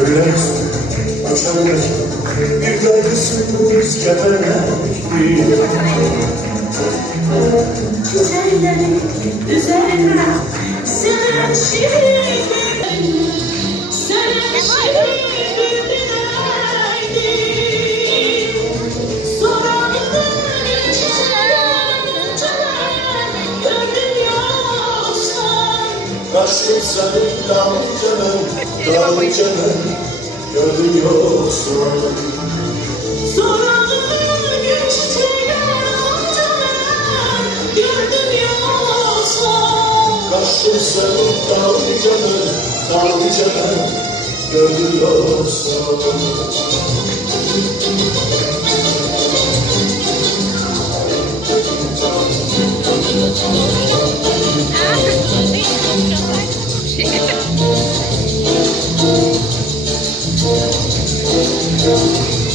Öyle uçanır bir kaygısız kepenekti. Güzellerin üzerine sen şimdi Kaçtım senin dağlı canım, gördün yoksa. Soranı geçti canım, gördüm yoksa. Kaçtım senin dağlı canım, gördün yoksa.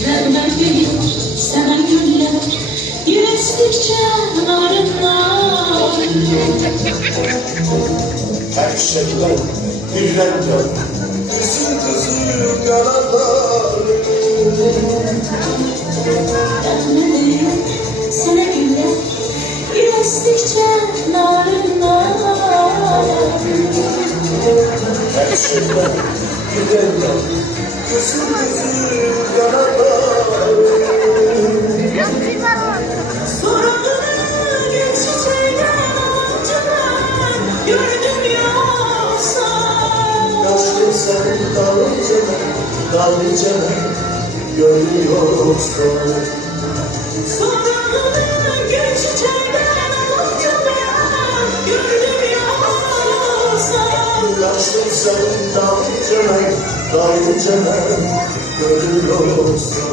Vermem gülüm sana güller, yer estikçe narından. Her şeyden birden kızım yaralar. Vermem sana güller, yer estikçe narından. Her şeyden birden kızım yaralar. Soranı geçti canım, gördüm yoksa. Kaçtım senin dağlı canım, gördün yoksa. Soranı geçti canım, gördüm yoksa. Kaçtım senin dağlı canım, gördün yoksa.